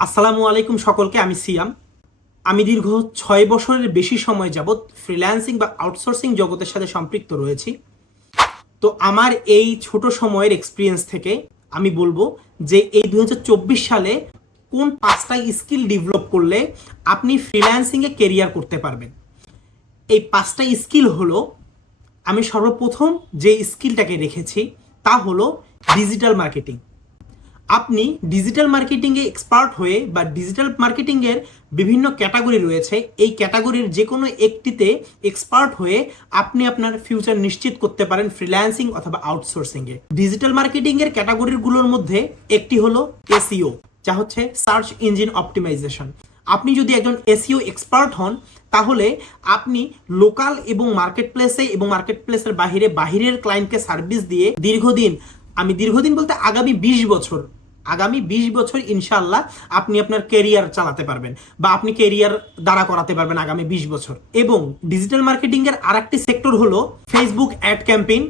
আসসালামু আলাইকুম সকলকে। আমি সিয়াম। আমি দীর্ঘ 6 বছরের বেশি সময় যাবৎ ফ্রিল্যান্সিং বা আউটসোর্সিং জগতের সাথে সম্পৃক্ত রয়েছি। তো আমার এই ছোট সময়ের এক্সপিরিয়েন্স থেকে আমি বলবো যে এই 2024 সালে কোন 5টা স্কিল ডেভেলপ করলে আপনি ফ্রিল্যান্সিংয়ে কেরিয়ার করতে পারবেন। এই 5টা স্কিল হলো, আমি সর্বপ্রথম যে স্কিলটাকে রেখেছি তা হলো ডিজিটাল মার্কেটিং। আপনি ডিজিটাল মার্কেটিংয়ে এক্সপার্ট হয়ে বা ডিজিটাল মার্কেটিংয়ের বিভিন্ন ক্যাটাগরি রয়েছে, এই ক্যাটাগরির যে কোনো একটিতে এক্সপার্ট হয়ে আপনি আপনার ফিউচার নিশ্চিত করতে পারেন ফ্রিল্যান্সিং অথবা আউটসোর্সিংয়ে। ডিজিটাল মার্কেটিংয়ের ক্যাটাগরিগুলোর মধ্যে একটি হলো এসইও, যা হচ্ছে সার্চ ইঞ্জিন অপটিমাইজেশন। আপনি যদি একজন এসইও এক্সপার্ট হন তাহলে আপনি লোকাল এবং মার্কেট প্লেসে এবং মার্কেট প্লেসের বাহিরের ক্লায়েন্টকে সার্ভিস দিয়ে দীর্ঘদিন বলতে আগামী 20 বছর ইনশাআল্লাহ আপনি আপনার ক্যারিয়ার চালাতে পারবেন বা আপনি ক্যারিয়ার দাঁড়া করাতে পারবেন আগামী 20 বছর। এবং ডিজিটাল মার্কেটিং এর আরেকটি সেক্টর হলো ফেসবুক অ্যাড ক্যাম্পেইন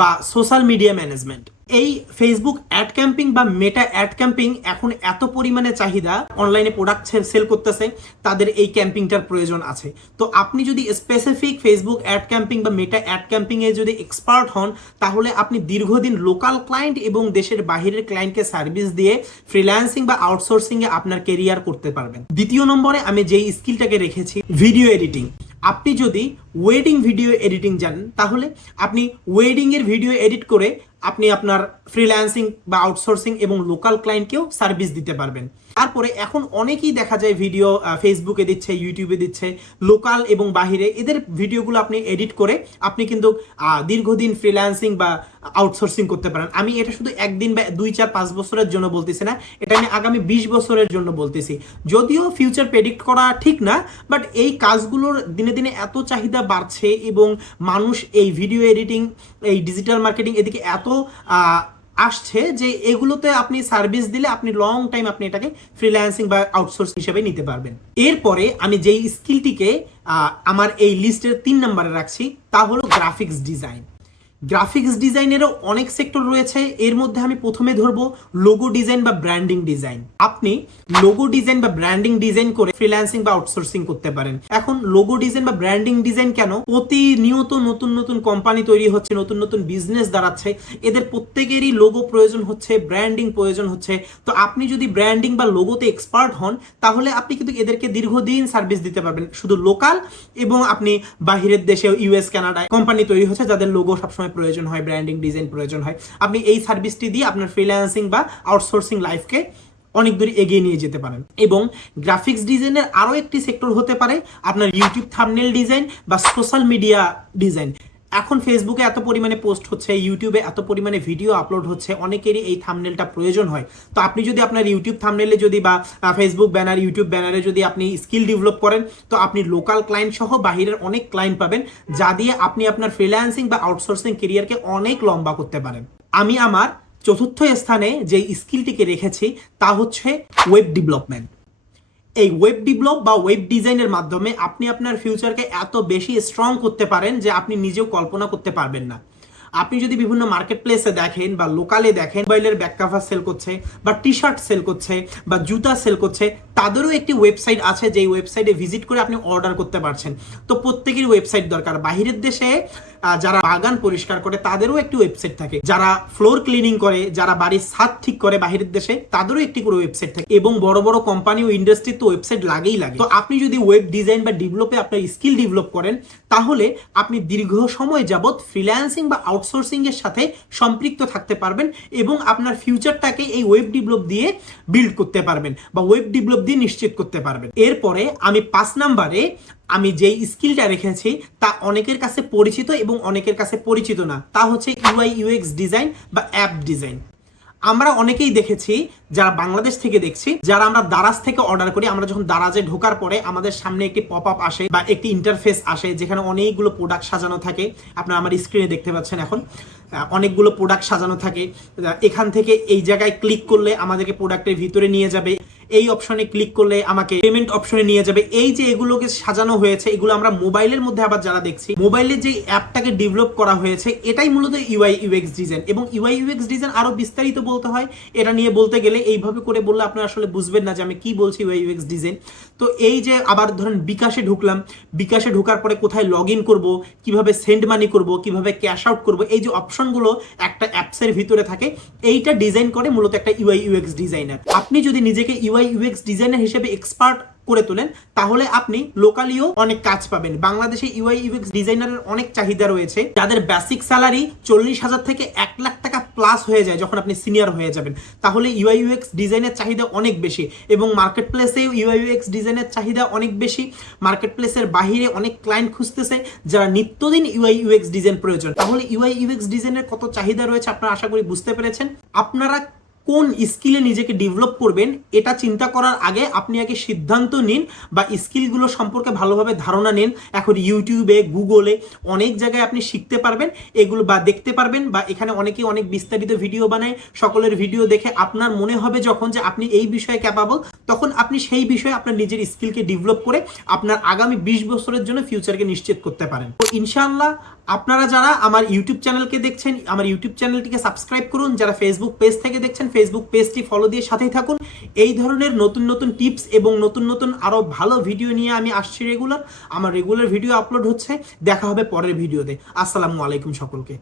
বা সোশ্যাল মিডিয়া ম্যানেজমেন্ট। এই ফেসবুক অ্যাড ক্যাম্পিং বা মেটা অ্যাড ক্যাম্পিং এখন এত পরিমাণে চাহিদা, অনলাইনে প্রোডাক্ট সেল করতেছে, তাদের এই ক্যাম্পিংটার প্রয়োজন আছে। তো আপনি যদি স্পেসিফিক ফেসবুক অ্যাড ক্যাম্পিং বা মেটা অ্যাড ক্যাম্পিংয়ে যদি এক্সপার্ট হন তাহলে আপনি দীর্ঘদিন লোকাল ক্লায়েন্ট এবং দেশের বাহিরের ক্লায়েন্টকে সার্ভিস দিয়ে ফ্রিল্যান্সিং বা আউটসোর্সিংয়ে আপনার কেরিয়ার করতে পারবেন। দ্বিতীয় নম্বরে আমি যেই স্কিলটাকে রেখেছি ভিডিও এডিটিং। আপনি যদি ওয়েডিং ভিডিও এডিটিং জানেন তাহলে আপনি ওয়েডিংয়ের ভিডিও এডিট করে আপনি আপনার ফ্রিল্যান্সিং বা আউটসোর্সিং এবং লোকাল ক্লায়েন্টকেও সার্ভিস দিতে পারবেন। তারপরে এখন অনেকেই দেখা যায় ভিডিও ফেসবুকে দিচ্ছে, ইউটিউবে দিচ্ছে, লোকাল এবং বাহিরে এদের ভিডিওগুলো আপনি এডিট করে আপনি কিন্তু দীর্ঘদিন ফ্রিল্যান্সিং বা আউটসোর্সিং করতে পারেন। আমি এটা শুধু একদিন বা 2, 4, 5 বছরের জন্য বলতেছি না, এটা আমি আগামী 20 বছরের জন্য বলতেছি। যদিও ফিউচার প্রেডিক্ট করা ঠিক না, বাট এই কাজগুলোর দিনে দিনে এত চাহিদা বাড়ছে এবং মানুষ এই ভিডিও এডিটিং, এই ডিজিটাল মার্কেটিং এদিকে এত আসছে যে এগুলোতে আপনি সার্ভিস দিলে আপনি লং টাইম আপনি এটাকে ফ্রিল্যান্সিং বা আউটসোর্স হিসেবে নিতে পারবেন। এরপরে আমি যেই স্কিলটিকে আমার এই লিস্টের 3 নম্বরে রাখছি তা হলো গ্রাফিক্স ডিজাইন। গ্রাফিক্স ডিজাইনেরও অনেক সেক্টর রয়েছে, এর মধ্যে আমি প্রথমে ধরবো লোগো ডিজাইন বা ব্র্যান্ডিং ডিজাইন। আপনি লোগো ডিজাইন বা ব্র্যান্ডিং ডিজাইন করে ফ্রিল্যান্সিং বা আউটসোর্সিং করতে পারেন। এখন লোগো ডিজাইন বা ব্র্যান্ডিং ডিজাইন কেন? প্রতিনিয়ত নতুন নতুন কোম্পানি তৈরি হচ্ছে, নতুন নতুন বিজনেস দাঁড়াচ্ছে, এদের প্রত্যেকেরই লোগো প্রয়োজন হচ্ছে, ব্র্যান্ডিং প্রয়োজন হচ্ছে। তো আপনি যদি ব্র্যান্ডিং বা লোগোতে এক্সপার্ট হন তাহলে আপনি কিন্তু এদেরকে দীর্ঘদিন সার্ভিস দিতে পারবেন, শুধু লোকাল এবং আপনি বাহিরের দেশে ইউএস কানাডায় কোম্পানি তৈরি হচ্ছে যাদের লোগো সবসময় প্রয়োজন হয়, ব্র্যান্ডিং ডিজাইন প্রয়োজন হয়। আপনি এই সার্ভিসটি দিয়ে আপনার ফ্রিল্যান্সিং বা আউটসোর্সিং লাইফকে অনেক দূর এগিয়ে নিয়ে যেতে পারেন। এবং গ্রাফিক্স ডিজাইনের আরও একটি সেক্টর হতে পারে আপনার ইউটিউব থাম্বনেল ডিজাইন বা সোশ্যাল মিডিয়া ডিজাইন। এখন ফেসবুকে এত পরিমাণে পোস্ট হচ্ছে, ইউটিউবে এত পরিমাণে ভিডিও আপলোড হচ্ছে, অনেকেরই এই থাম্বনেলটা প্রয়োজন হয়। তো আপনি যদি আপনার ইউটিউব থাম্বনেলে যদি বা ফেসবুক ব্যানার, ইউটিউব ব্যানারে যদি আপনি স্কিল ডেভেলপ করেন তো আপনি লোকাল ক্লায়েন্ট সহ বাহিরের অনেক ক্লায়েন্ট পাবেন, যা দিয়ে আপনি আপনার ফ্রিল্যান্সিং বা আউটসোর্সিং কেরিয়ারকে অনেক লম্বা করতে পারেন। আমি আমার চতুর্থ স্থানে যে স্কিলটিকে রেখেছি তা হচ্ছে ওয়েব ডেভেলপমেন্ট। এই ওয়েব ডেভেলপ বা ওয়েব ডিজাইনের মাধ্যমে আপনি আপনার ফিউচারকে এত বেশি স্ট্রং করতে পারেন যে আপনি নিজেও কল্পনা করতে পারবেন না। আপনি যদি বিভিন্ন মার্কেট প্লেসে দেখেন বা লোকালে দেখেন, মোবাইলের ব্যাক কভার সেল করছে বা টি শার্ট সেল করছে বা জুতা সেল করছে, তাদেরও একটি ওয়েবসাইট আছে যেই ওয়েবসাইটে ভিজিট করে আপনি অর্ডার করতে পারছেন। তো প্রত্যেকেরই ওয়েবসাইট দরকার। বাহিরের দেশে যারা বাগান পরিষ্কার করে তাদেরও একটি ওয়েবসাইট থাকে, যারা ফ্লোর ক্লিনিং করে, যারা বাড়ির ছাদ ঠিক করে বাহিরের দেশে তাদেরও একটি করে ওয়েবসাইট থাকে। এবং বড় বড় কোম্পানি ও ইন্ডাস্ট্রি তো ওয়েবসাইট লাগেই লাগে। তো আপনি যদি ওয়েব ডিজাইন বা ডেভেলপে আপনার স্কিল ডেভেলপ করেন তাহলে আপনি দীর্ঘ সময় যাবত ফ্রিল্যান্সিং বা আউটসোর্সিং এর সাথে সম্পৃক্ত থাকতে পারবেন এবং আপনার ফিউচারটাকে এই ওয়েব ডেভেলপ দিয়ে বিল্ড করতে পারবেন বা ওয়েব ডেভেলপ দিয়ে নিশ্চিত করতে পারবেন। এরপরে আমি 5 নম্বরে আমি যেই স্কিলটা রেখেছি তা অনেকের কাছে পরিচিত এবং অনেকের কাছে পরিচিত না, তা হচ্ছে ইউআই ইউএক্স ডিজাইন বা অ্যাপ ডিজাইন। আমরা অনেকেই দেখেছি, যারা বাংলাদেশ থেকে দেখছি, যারা আমরা দারাজ থেকে অর্ডার করি, আমরা যখন দারাজে ঢোকার পরে আমাদের সামনে একটি পপ আপ আসে বা একটি ইন্টারফেস আসে যেখানে অনেকগুলো প্রোডাক্ট সাজানো থাকে। আপনারা আমার স্ক্রিনে দেখতে পাচ্ছেন এখন অনেকগুলো প্রোডাক্ট সাজানো থাকে। এখান থেকে এই জায়গায় ক্লিক করলে আমাদেরকে প্রোডাক্টের ভিতরে নিয়ে যাবে এই অপশনে ক্লিক করলে আমাকে পেমেন্ট অপশনে নিয়ে যাবে। এই যে এগুলোকে সাজানো হয়েছে, এগুলো আমরা মোবাইলের মধ্যে আবার যারা দেখছি, মোবাইলের যে অ্যাপটাকে ডেভেলপ করা হয়েছে এটাই মূলত ইউআই ইউএক্স ডিজাইন। এবং ইউআই ইউএক্স ডিজাইন আরো বিস্তারিত বলতে হয়, এটা নিয়ে বলতে গেলে এইভাবে করে বললে আপনারা আসলে বুঝবেন না যে আমি কি বলছি ইউআই ইউএক্স ডিজাইন। তো এই যে আবার ধরেন বিকাশে ঢুকলাম, বিকাশে ঢোকার পরে কোথায় লগ ইন করবো, কিভাবে সেন্ড মানি করব, কিভাবে ক্যাশ আউট করব, এই যে অপশনগুলো একটা অ্যাপসের ভিতরে থাকে, এইটা ডিজাইন করে মূলত একটা ইউআই ইউএক্স ডিজাইনার। আপনি যদি নিজেকে ইউআই ইউএক্স ডিজাইনার হিসেবে এক্সপার্ট করে তোলেন তাহলে আপনি লোকালিও অনেক কাজ পাবেন। বাংলাদেশে ইউআই ইউএক্স ডিজাইনারের অনেক চাহিদা রয়েছে, যাদের বেসিক স্যালারি 40,000 থেকে 1 লাখ টাকা প্লাস হয়ে যায় যখন আপনি সিনিয়র হয়ে যাবেন। তাহলে ইউআই ইউএক্স ডিজাইনের চাহিদা অনেক বেশি এবং মার্কেট প্লেসেও ইউআই ইউএক্স ডিজাইনের চাহিদা অনেক বেশি। মার্কেট প্লেসের বাহিরে অনেক ক্লায়েন্ট খুঁজতেছে যারা নিত্যদিন ইউআই ইউএক্স ডিজাইন প্রয়োজন। তাহলে ইউআই ইউএক্স ডিজাইনের কত চাহিদা রয়েছে আপনারা আশা করি বুঝতে পেরেছেন। আপনারা কোন স্কিলে নিজেকে ডেভেলপ করবেন এটা চিন্তা করার আগে আপনি আগে সিদ্ধান্ত নিন বা স্কিলগুলো সম্পর্কে ভালোভাবে ধারণা নিন। এখন ইউটিউবে, গুগলে অনেক জায়গায় আপনি শিখতে পারবেন এগুলো বা দেখতে পারবেন, বা এখানে অনেকেই অনেক বিস্তারিত ভিডিও বানায়। সকলের ভিডিও দেখে আপনার মনে হবে যখন যে আপনি এই বিষয়ে ক্যাপাবল, তখন আপনি সেই বিষয়ে আপনার নিজের স্কিলকে ডেভেলপ করে আপনার আগামী 20 বছরের জন্য ফিউচারকে নিশ্চিত করতে পারেন। তো ইনশাআল্লাহ আপনারা যারা আমার ইউটিউব চ্যানেলকে দেখছেন, আমার ইউটিউব চ্যানেলটিকে সাবস্ক্রাইব করুন। যারা ফেসবুক পেজ থেকে দেখছেন, ফেসবুক পেজটি ফলো দিয়ে সাথেই থাকুন। এই ধরনের নতুন নতুন টিপস এবং নতুন নতুন আরো ভালো ভিডিও নিয়ে আমি আসছি রেগুলার। আমার রেগুলার ভিডিও আপলোড হচ্ছে। দেখা হবে পরের ভিডিওতে। আসসালামু আলাইকুম সকলকে।